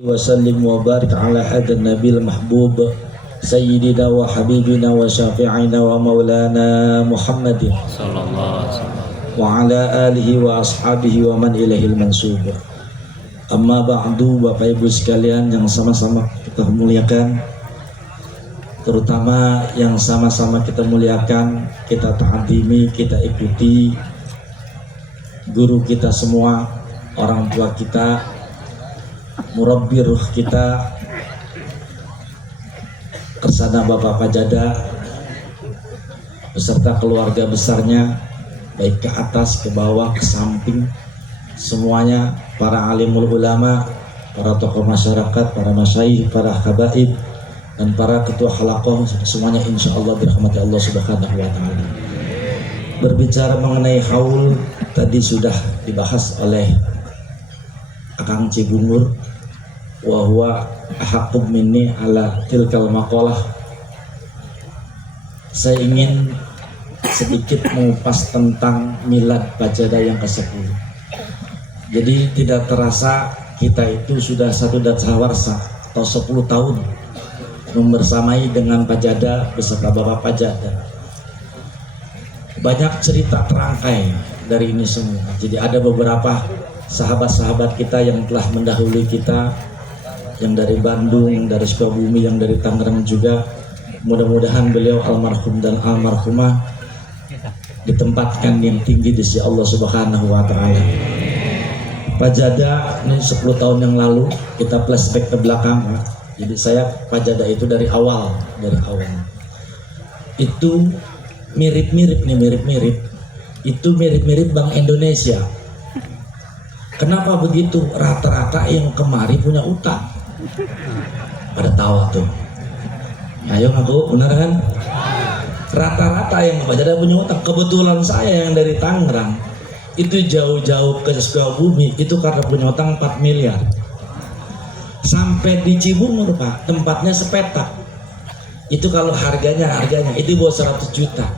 Wasallim wa barik ala hadan nabil mahbub sayyidina wa habibina wa syafi'ina wa maulana Muhammadin sallallahu alaihi wasallam wa ala alihi wa ashabihi wa man ilahil mansub. Amma ba'du, Bapak Ibu sekalian yang sama-sama kita muliakan, terutama yang sama-sama kita muliakan, kita ta'zimi, kita ikuti guru kita semua, orang tua kita, murabbi ruh kita, Kersana Bapak Pajada beserta keluarga besarnya, baik ke atas, ke bawah, ke samping, semuanya, para alimul ulama, para tokoh masyarakat, para masyaikh, para habaib, dan para ketua halaqah, semuanya insya Allah dirahmati Allah subhanahu wa ta'ala. Berbicara mengenai haul, tadi sudah dibahas oleh Akang Cibungur, wa huwa ahaqqub minni ala tilkal maqalah. Saya ingin sedikit mengupas tentang milad Pajada yang ke-10. Jadi tidak terasa kita itu sudah satu dasawarsa atau 10 tahun membersamai dengan Pajada beserta Bapak Pajada. Banyak cerita terangkai dari ini semua. Jadi ada beberapa sahabat-sahabat kita yang telah mendahului kita, yang dari Bandung, yang dari Sukabumi, yang dari Tangerang juga. Mudah-mudahan beliau almarhum dan almarhumah ditempatkan yang tinggi di sisi Allah Subhanahu wa taala. Pajada ini 10 tahun yang lalu, kita flashback ke belakang. Jadi saya Pajada itu dari awal. Itu mirip-mirip. Itu mirip-mirip Bank Indonesia. Kenapa begitu? Rata-rata yang kemari punya utang. Pada tawa tuh. Ayo ngaku, benar kan? Rata-rata yang Pajada punya utang. Kebetulan saya yang dari Tangerang itu jauh-jauh ke Sukabumi itu karena punya utang 4 miliar. Sampai di Cibungur Pak, tempatnya sepetak. Itu kalau harganya itu bawah 100 juta.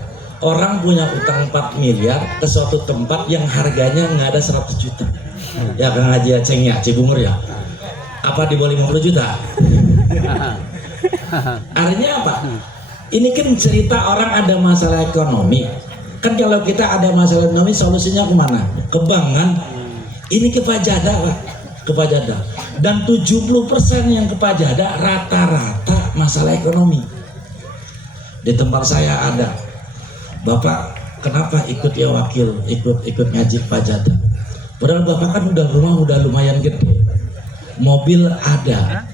Orang punya utang 4 miliar ke suatu tempat yang harganya nggak ada 100 juta. Ya Kang Haji Aceng ya, Cibungur ya. Apa di bawah 50 juta? Artinya apa? Ini kan cerita orang ada masalah ekonomi. Kan kalau kita ada masalah ekonomi solusinya kemana? Ke bank kan? Ini ke Pajada Pak. Ke Pajada. Dan 70% yang ke Pajada rata-rata masalah ekonomi. Di tempat saya ada. Bapak kenapa ikut ya wakil, ikut ngaji Pajada? Padahal Bapak kan rumah udah lumayan gede, mobil ada,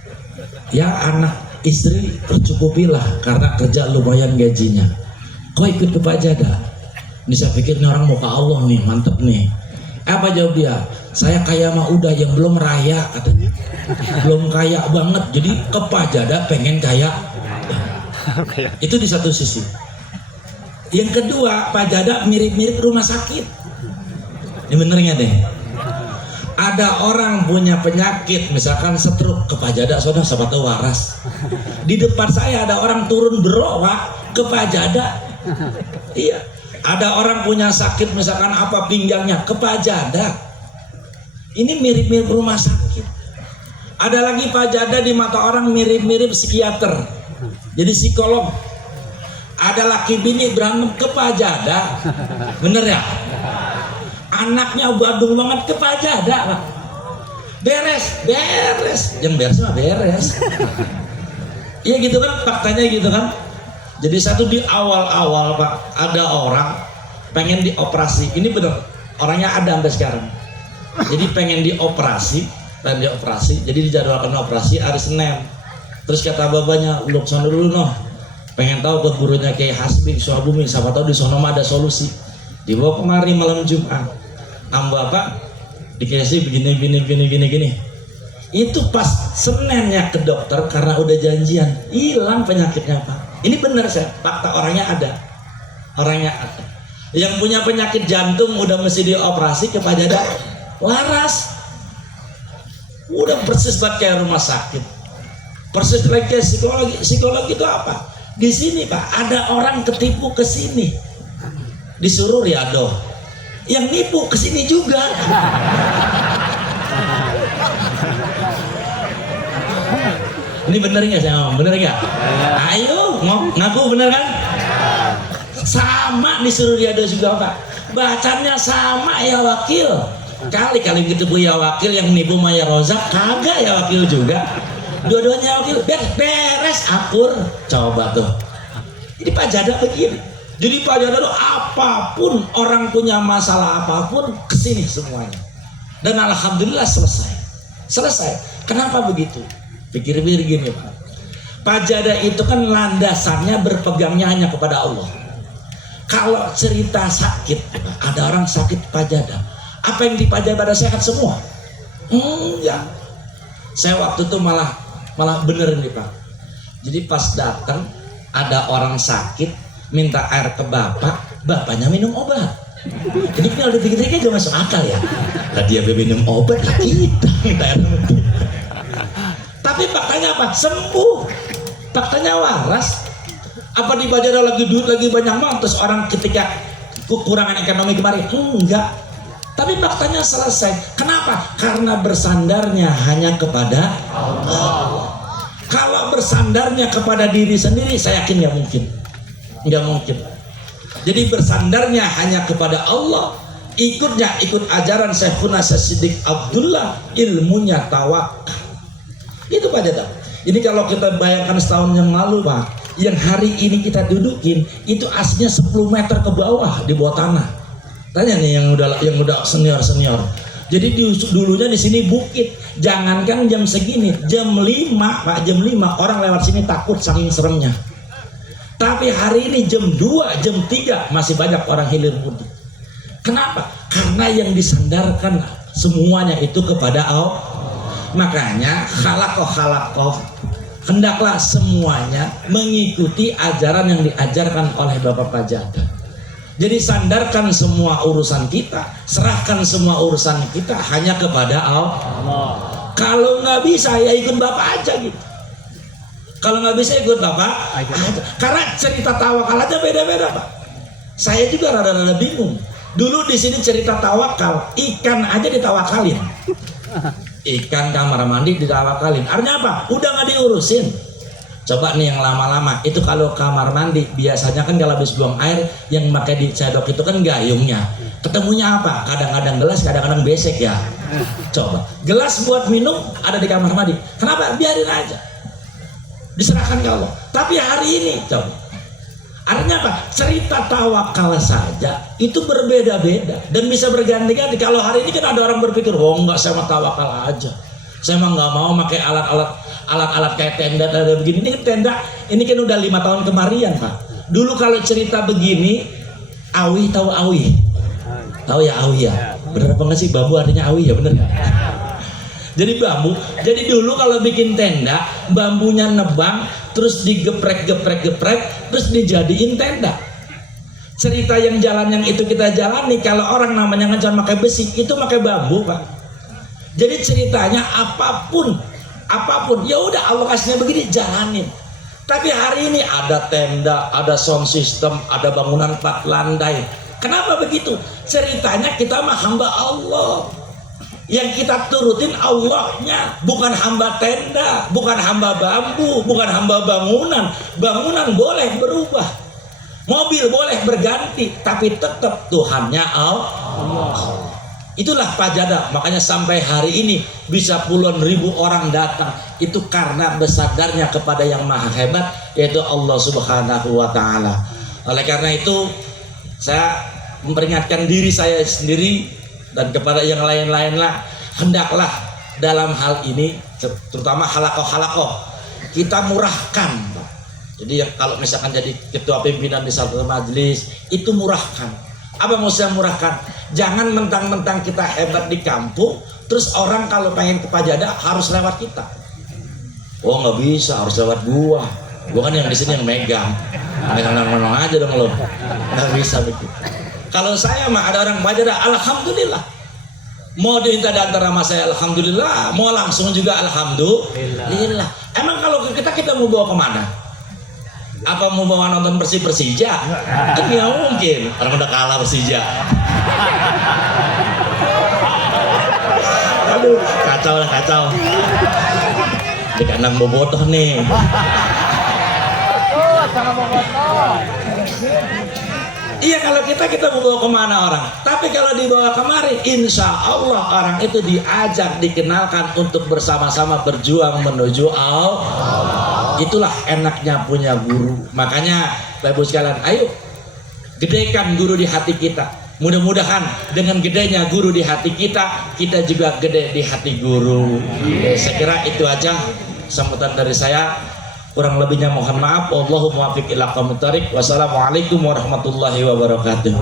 ya anak istri tercukupilah karena kerja lumayan gajinya. Kok ikut ke Pajada? Ini saya pikir ini orang muka Allah nih, mantep nih. Apa jawab dia? Saya kaya mah udah, yang belum raya katanya. Belum kaya banget, jadi ke Pajada pengen kaya. Itu di satu sisi. Yang kedua, Pajada mirip-mirip rumah sakit. Ini benernya deh. Ada orang punya penyakit, misalkan stroke, ke Pajada, saudara, siapa tahu waras. Di depan saya ada orang turun bro, Pak, ke Pajada. Iya. Ada orang punya sakit, misalkan apa pinggangnya, ke Pajada. Ini mirip-mirip rumah sakit. Ada lagi Pajada di mata orang mirip-mirip psikiater. Jadi psikolog. Ada laki bini berantem ke Pajada. Bener ya? Anaknya badung banget ke Pajada. Beres. Yang beres mah beres. Iya gitu kan, faktanya gitu kan. Jadi satu di awal-awal Pak, ada orang pengen dioperasi. Ini bener, orangnya ada sampai sekarang. Jadi pengen dioperasi. Jadi dijadwalkan operasi hari Senin. Terus kata bapaknya, "Lu kesana dulu noh. Pengen tahu ke gurunya Kiai Hasbi Sukabumi, siapa tahu di sono ada solusi." Dibawa kemari malam Jumat. Bapak dikasih begini. Itu pas Seninnya ke dokter karena udah janjian, hilang penyakitnya Pak. Ini benar saya, fakta orangnya ada. Yang punya penyakit jantung udah mesti dioperasi ke Pajada, waras. Udah persis banget kayak rumah sakit. Persis lagi kayak psikologi itu apa? Di sini Pak, ada orang ketipu ke sini, disuruh riado, yang nipu kesini juga. Ini bener nggak saya ngomong? Bener nggak? Ayo ngaku bener kan? Sama disuruh riado juga Pak. Bacanya sama ya wakil. Kali-kali gitu Bu ya wakil yang nipu Maya Rozak kagak ya wakil juga. Dua-duanya wakil beres akur. Coba tuh. Jadi Pak Jada begini. Jadi Pak Jada tuh apapun orang punya masalah apapun kesini semuanya. Dan alhamdulillah selesai. Kenapa begitu? Pikir-pikir gini Pak. Pak Jada itu kan landasannya berpegangnya hanya kepada Allah. Kalau cerita sakit, ada orang sakit Pak Jada. Apa yang di Pak Jada sehat semua? Ya. Saya waktu itu malah bener nih Pak. Jadi pas datang ada orang sakit minta air ke bapaknya minum obat. Jadi kalau dipikir-pikir gak masuk akal ya. Lah dia minum obat lah kita minta air. Tapi faktanya apa? Sembuh. Faktanya waras. Apa di Bajada lagi duit lagi banyak banget terus orang ketika kekurangan ekonomi kemarin? Enggak. Tapi faktanya selesai. Kenapa? Karena bersandarnya hanya kepada Allah. Kalau bersandarnya kepada diri sendiri, saya yakin nggak mungkin. Nggak mungkin. Jadi bersandarnya hanya kepada Allah. Ikut ajaran Syekhuna Siddiq Abdullah, ilmunya tawakal. Itu Pak Jada. Ini kalau kita bayangkan setahun yang lalu Pak, yang hari ini kita dudukin itu aslinya 10 meter ke bawah di bawah tanah. Tanya nih yang udah senior. Jadi dulunya di sini bukit. Jangankan jam segini, jam 5 Pak, jam 5 orang lewat sini takut saking seremnya. Tapi hari ini jam 2, jam 3 masih banyak orang hilir mudik. Kenapa? Karena yang disandarkan semuanya itu kepada Allah. Makanya khalakoh hendaklah semuanya mengikuti ajaran yang diajarkan oleh Bapak Pak Jada. Jadi sandarkan semua urusan kita, serahkan semua urusan kita hanya kepada Allah. Kalau nggak bisa ya ikut Bapak aja gitu. Kalau nggak bisa ikut Bapak aja. Karena cerita tawakal aja beda-beda Pak. Saya juga rada-rada bingung. Dulu di sini cerita tawakal, ikan aja ditawakalin. Ikan kamar mandi ditawakalin. Artinya apa? Udah nggak diurusin. Coba nih yang lama-lama itu kalau kamar mandi biasanya kan kalau habis buang air yang pakai di cedok itu kan gayungnya. Ketemunya apa? Kadang-kadang gelas, kadang-kadang besek ya. Coba gelas buat minum ada di kamar mandi. Kenapa? Biarin aja. Diserahkan ke Allah. Tapi hari ini coba. Artinya apa? Cerita tawakal saja itu berbeda-beda dan bisa berganti-ganti. Kalau hari ini kan ada orang berpikir, "Oh enggak, saya mah tawakal aja. Saya mah nggak mau pakai alat-alat kayak tenda begini." Ini kan tenda, ini kan udah 5 tahun kemarin Pak. Dulu kalau cerita begini, awi tahu awi? Tahu ya awi ya? Bener apa nggak sih bambu artinya awi ya bener ya? Jadi bambu. Jadi dulu kalau bikin tenda, bambunya nebang, terus digeprek, terus dijadiin tenda. Cerita yang jalan yang itu kita jalani, kalau orang namanya ngejar pakai besi, itu pakai bambu Pak. Jadi ceritanya apapun, ya udah Allah kasihnya begini jalanin. Tapi hari ini ada tenda, ada sound system, ada bangunan 4 lantai. Kenapa begitu? Ceritanya kita mah hamba Allah. Yang kita turutin Allahnya, bukan hamba tenda, bukan hamba bambu, bukan hamba bangunan. Bangunan boleh berubah, mobil boleh berganti, tapi tetap Tuhannya Allah. Itulah Pak Jada. Makanya sampai hari ini bisa puluhan ribu orang datang. Itu karena bersadarnya kepada yang maha hebat, yaitu Allah Subhanahu wa Ta'ala. Oleh karena itu saya memperingatkan diri saya sendiri dan kepada yang lain-lain lah, hendaklah dalam hal ini, terutama halakoh kita murahkan. Jadi kalau misalkan jadi ketua pimpinan di satu majelis itu murahkan. Apa mau saya murahkan? Jangan mentang-mentang kita hebat di kampung, terus orang kalau pengen ke Pak Jada harus lewat kita. Oh nggak bisa, harus lewat gua. Gua kan yang di sini yang megang. Megang aja dong lo. Nggak bisa begitu. Kalau saya mah ada orang Pak Jada, alhamdulillah. Mau diminta di antara mas saya alhamdulillah, mau langsung juga alhamdulillah. Emang kalau ke kita mau bawa kemana? Apa mau bawa nonton Persija? Kan nggak mungkin, orang udah kalah Persija. Aduh, kacau. di kandang bobotoh nih. Iya, kalau kita mau bawa kemana orang, tapi kalau dibawa kemari, insya Allah orang itu diajak, dikenalkan untuk bersama-sama berjuang menuju Allah. Itulah enaknya punya guru. Makanya Bapak Ibu sekalian, ayo gedekan guru di hati kita. Mudah-mudahan dengan gedenya guru di hati kita, kita juga gede di hati guru. Saya kira itu aja sambutan dari saya. Kurang lebihnya mohon maaf. Wallahu muwaffiq ila aqwamit thoriq. Wassalamualaikum warahmatullahi wabarakatuh.